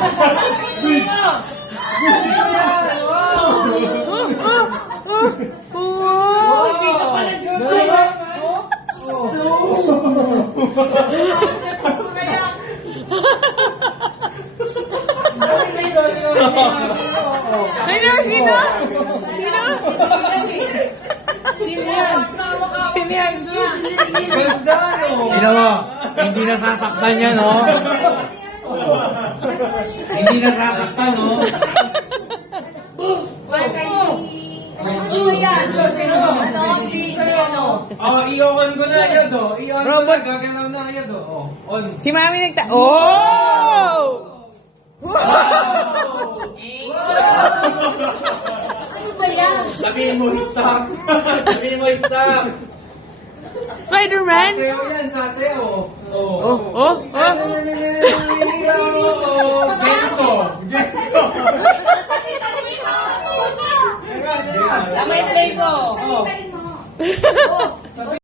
Sino? Sino? Sino? Sino yan? Ganda, no? Tignan mo, hindi nasasaktan yan, no? Hindi nasasaktan, no? I-on ko na yan, do. I-on ko na, Robot. gagalaw na yan, do. On. Si Mami Oh! Ano ba yan? Sabihin mo, stop! Sabihin mo, stop! Spider-Man? Sasayaw yan, sasayaw. Oh, oh, oh. Get ko! Get ko! Sa may play ko. Oh. Oh.